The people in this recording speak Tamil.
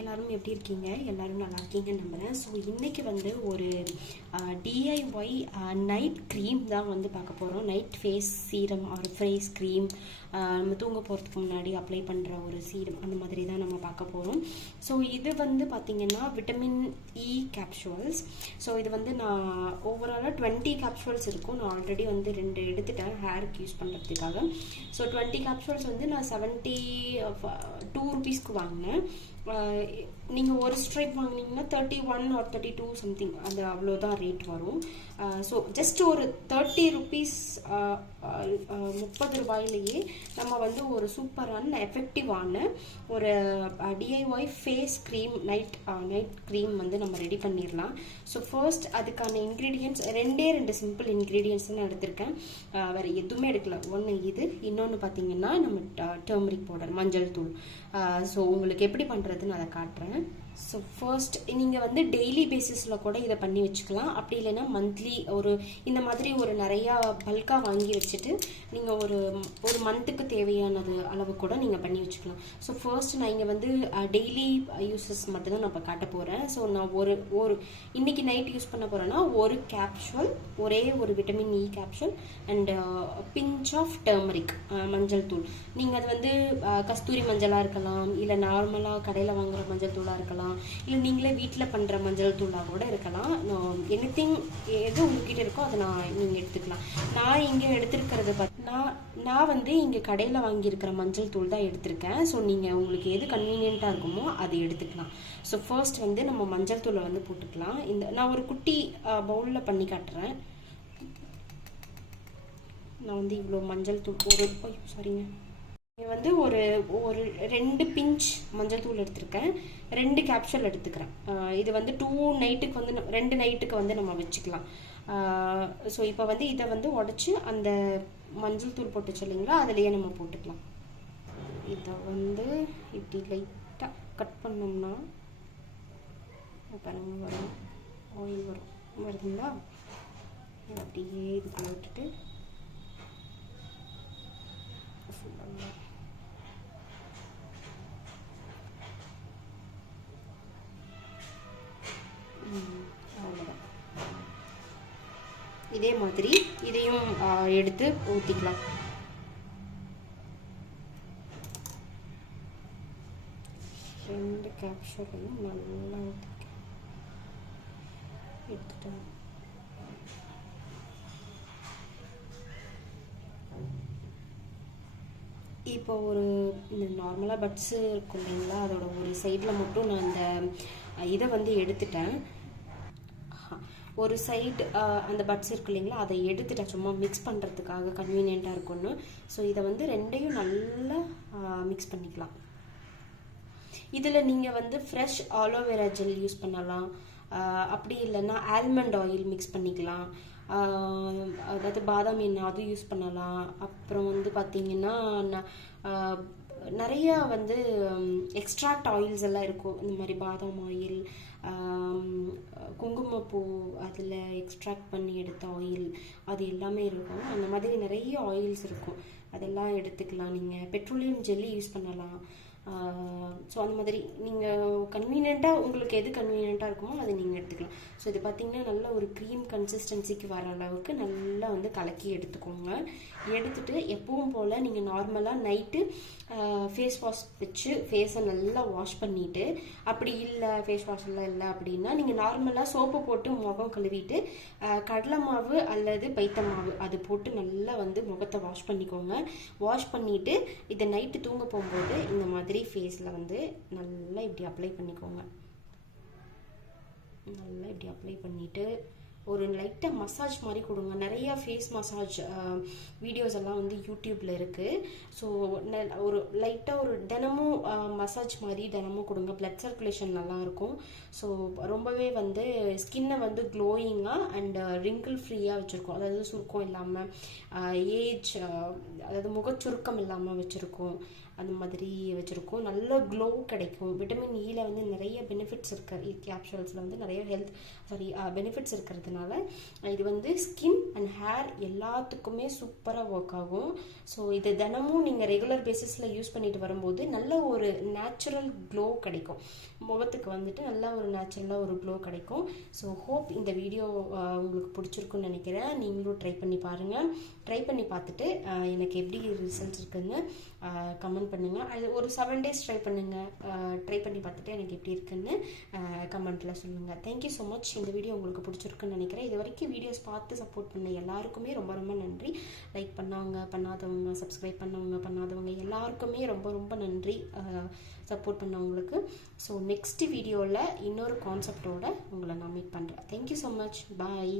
எல்லாரும் எப்படி இருக்கீங்க? எல்லாரும் நல்லா இருக்கீங்கன்னு நம்புகிறேன். ஸோ இன்றைக்கி வந்து ஒரு டிஐஒய் நைட் க்ரீம் தான் வந்து பார்க்க போகிறோம். நைட் ஃபேஸ் சீரம் ஒரு ஃபேஸ் க்ரீம், நம்ம தூங்க போகிறதுக்கு முன்னாடி அப்ளை பண்ணுற ஒரு சீரம், அந்த மாதிரி தான் நம்ம பார்க்க போகிறோம். ஸோ இது வந்து பார்த்திங்கன்னா விட்டமின் இ கேப்சூல்ஸ். ஸோ இது வந்து நான் ஓவராலாக 20 கேப்சூல்ஸ் இருக்கும். நான் ஆல்ரெடி வந்து 2 எடுத்துட்டேன் ஹேருக்கு யூஸ் பண்ணுறதுக்காக. ஸோ 20 கேப்சூல்ஸ் வந்து நான் 72 ரூபீஸ்க்கு வாங்கினேன். நீங்கள் ஒரு ஸ்ட்ரைப் வாங்கினீங்கன்னா 31 or 32 சம்திங், அது அவ்வளோதான் ரேட் வரும். ஸோ ஜஸ்ட் ஒரு 30 ரூபீஸ், 30 ரூபாயிலேயே நம்ம வந்து ஒரு சூப்பரான எஃபெக்டிவான ஒரு DIY face cream, night cream வந்து நம்ம ரெடி பண்ணிடலாம். ஸோ ஃபர்ஸ்ட் அதுக்கான இன்க்ரீடியன்ட்ஸ் ரெண்டு சிம்பிள் இன்க்ரீடியன்ட்ஸ் நான் எடுத்திருக்கேன். வேறு எதுவுமே எடுக்கல. ஒன்று இது, இன்னொன்று பார்த்தீங்கன்னா நம்ம டர்மரிக் பவுடர், மஞ்சள் தூள். ஸோ உங்களுக்கு எப்படி பண்ணுறதுன்னு அதை காட்டுறேன். ஸோ ஃபர்ஸ்ட் நீங்கள் வந்து டெய்லி பேசிஸில் கூட இதை பண்ணி வச்சுக்கலாம். அப்படி இல்லைன்னா மந்த்லி இந்த மாதிரி ஒரு நிறையா பல்காக வாங்கி வச்சுட்டு நீங்கள் ஒரு மந்த்துக்கு தேவையானது அளவு கூட நீங்கள் பண்ணி வச்சுக்கலாம். ஸோ ஃபர்ஸ்ட் நான் இங்கே வந்து டெய்லி யூஸஸ் மட்டும்தான் நான் இப்போ காட்ட போகிறேன். ஸோ நான் ஒரு இன்னைக்கு நைட் யூஸ் பண்ண போகிறேன்னா ஒரு கேப்சூல், ஒரே ஒரு vitamin E capsule and pinch of turmeric, மஞ்சள் தூள். நீங்கள் அது வந்து கஸ்தூரி மஞ்சளாக இருக்கலாம், இல்லை நார்மலாக கடையில் வாங்குகிற மஞ்சள் தூளாக இருக்கலாம், இல்லை நீங்களே வீட்டில் பண்ணுற மஞ்சள் தூளாக கூட இருக்கலாம். எனிதிங் எது உங்ககிட்ட இருக்கோ அதை நீங்கள் எடுத்துக்கலாம். நான் இங்கே எடுத்துருக்கிறது நான் வந்து இங்கே கடையில் வாங்கியிருக்கிற மஞ்சள் தூள் தான் எடுத்திருக்கேன். ஸோ நீங்கள் உங்களுக்கு எது கன்வீனியண்ட்டாக இருக்குமோ அதை எடுத்துக்கலாம். ஸோ ஃபர்ஸ்ட் வந்து நம்ம மஞ்சள் தூளை வந்து போட்டுக்கலாம். நான் ஒரு குட்டி பவுலில் பண்ணி காட்டுறேன். நான் வந்து இவ்வளோ மஞ்சள் தூள் சாரிங்க வந்து ஒரு 2 பிஞ்ச் மஞ்சள் தூள் எடுத்திருக்கேன். 2 கேப்சூல் எடுத்துக்கிறேன். இது வந்து 2 நைட்டுக்கு வந்து 2 நைட்டுக்கு வந்து நம்ம வச்சுக்கலாம். ஸோ இப்போ வந்து இதை வந்து உடச்சி அந்த மஞ்சள் தூள் போட்டுச்சு இல்லைங்களா, அதுலேயே நம்ம போட்டுக்கலாம். இதை வந்து இப்படி லைட்டாக கட் பண்ணோம்னா பாருங்க வரும், ஆயில் வருதுங்களா, அப்படியே இதுக்குள்ள விட்டுட்டு அவ்வளோதான். இதே மாதிரி இதையும் எடுத்து ஊற்றிக்கலாம். ரெண்டு கேப்சூலையும் நல்லா எடுத்துட்டேன். இப்போ இந்த நார்மலாக பட்ஸு இருக்கும் இல்லைங்களா, அதோட ஒரு சைடில் மட்டும் நான் இந்த இதை வந்து எடுத்துட்டேன். ஒரு சைடு அந்த பட்ஸ் இருக்கு இல்லைங்களா, அதை எடுத்துட்டேன் சும்மா மிக்ஸ் பண்ணுறதுக்காக கன்வீனியண்ட்டாக இருக்கும்னு. ஸோ இதை வந்து ரெண்டையும் நல்லா மிக்ஸ் பண்ணிக்கலாம். இதில் நீங்கள் வந்து ஃப்ரெஷ் ஆலோவேரா ஜெல் யூஸ் பண்ணலாம். அப்படி இல்லைன்னா ஆல்மண்ட் ஆயில் மிக்ஸ் பண்ணிக்கலாம். அதாவது பாதாம் எண்ணெய் அது யூஸ் பண்ணலாம். அப்புறம் வந்து பார்த்திங்கன்னா நிறையா வந்து எக்ஸ்ட்ராக்ட் ஆயில்ஸ் எல்லாம் இருக்கும். இந்த மாதிரி பாதாம் ஆயில், குங்குமப்பூ அதில் எக்ஸ்ட்ராக்ட் பண்ணி எடுத்த ஆயில், அது எல்லாமே இருக்கும். அந்த மாதிரி நிறைய ஆயில்ஸ் இருக்கும், அதெல்லாம் எடுத்துக்கலாம். நீங்கள் பெட்ரோலியம் ஜெல்லி யூஸ் பண்ணலாம். ஸோ அந்த மாதிரி நீங்கள் கன்வீனியண்ட்டாக, உங்களுக்கு எது கன்வீனியண்ட்டாக இருக்குமோ அதை நீங்கள் எடுத்துக்கலாம். ஸோ இது பார்த்திங்கன்னா நல்ல ஒரு க்ரீம் கன்சிஸ்டன்சிக்கு வர அளவுக்கு நல்லா வந்து கலக்கி எடுத்துக்கோங்க. எடுத்துகிட்டு எப்பவும் போல் நீங்கள் நார்மலாக நைட்டு ஃபேஸ் வாஷ் வச்சு ஃபேஸை நல்லா வாஷ் பண்ணிவிட்டு, அப்படி இல்லை ஃபேஸ் வாஷ் எல்லாம் இல்லை அப்படின்னா நீங்கள் நார்மலாக சோப்பு போட்டு முகம் கழுவிட்டு கடலை மாவு அல்லது பைத்த மாவு அது போட்டு நல்லா வந்து முகத்தை வாஷ் பண்ணிக்கோங்க. வாஷ் பண்ணிவிட்டு இதை நைட்டு தூங்க போகும்போது இந்த மாதிரி ஃபேஸில் வந்து நல்லா இப்படி அப்ளை பண்ணிக்கோங்க. நல்லா இப்படி அப்ளை பண்ணிவிட்டு ஒரு லைட்டாக மசாஜ் மாதிரி கொடுங்க. நிறையா ஃபேஸ் மசாஜ் வீடியோஸ் எல்லாம் வந்து யூடியூப்பில் இருக்குது. ஸோ ஒரு லைட்டாக ஒரு தினமும் மசாஜ் மாதிரி தினமும் கொடுங்க. பிளட் சர்க்குலேஷன் நல்லாயிருக்கும். ஸோ ரொம்பவே வந்து ஸ்கின்னை வந்து க்ளோயிங்காக அண்ட் ரிங்கிள் ஃப்ரீயாக வச்சுருக்கோம். அதாவது சுருக்கம் இல்லாமல், அதாவது முகச்சுருக்கம் இல்லாமல் வச்சுருக்கோம். அந்த மாதிரி வச்சுருக்கோம். நல்ல க்ளோ கிடைக்கும். விட்டமின் ஈல வந்து நிறைய பெனிஃபிட்ஸ் இருக்குது. கேப்சூல்ஸில் வந்து நிறைய பெனிஃபிட்ஸ் இருக்கிறதுனால இது வந்து ஸ்கின் அண்ட் ஹேர் எல்லாத்துக்குமே சூப்பராக ஒர்க் ஆகும். ஸோ இது தினமும் நீங்கள் ரெகுலர் பேசிஸில் யூஸ் பண்ணிட்டு வரும்போது நல்ல ஒரு நேச்சுரல் க்ளோ கிடைக்கும். முகத்துக்கு வந்துட்டு நல்ல ஒரு நேச்சுரலாக ஒரு க்ளோ கிடைக்கும். ஸோ ஹோப் இந்த வீடியோ உங்களுக்கு பிடிச்சிருக்குன்னு நினைக்கிறேன். நீங்களும் ட்ரை பண்ணி பாருங்கள். ட்ரை பண்ணி பார்த்துட்டு எனக்கு எப்படி ரிசல்ட்ஸ் இருக்குன்னு கமெண்ட் பண்ணுங்கள். அது ஒரு 7 days ட்ரை பண்ணுங்கள். ட்ரை பண்ணி பார்த்துட்டு எனக்கு எப்படி இருக்குன்னு கமெண்ட்டில் சொல்லுங்கள். Thank you so much. இந்த வீடியோ உங்களுக்கு பிடிச்சிருக்குன்னு நினைக்கிறேன். இது வரைக்கும் வீடியோஸ் பார்த்து சப்போர்ட் பண்ண எல்லாருக்குமே ரொம்ப ரொம்ப நன்றி. லைக் பண்ணவங்க, பண்ணாதவங்க, சப்ஸ்கிரைப் பண்ணவங்க, பண்ணாதவங்க எல்லாருக்குமே ரொம்ப ரொம்ப நன்றி சப்போர்ட் பண்ணவங்களுக்கு. ஸோ நெக்ஸ்ட் வீடியோவில் இன்னொரு கான்செப்டோட உங்களை நான் மீட் பண்ணுறேன். Thank you so much. பாய்.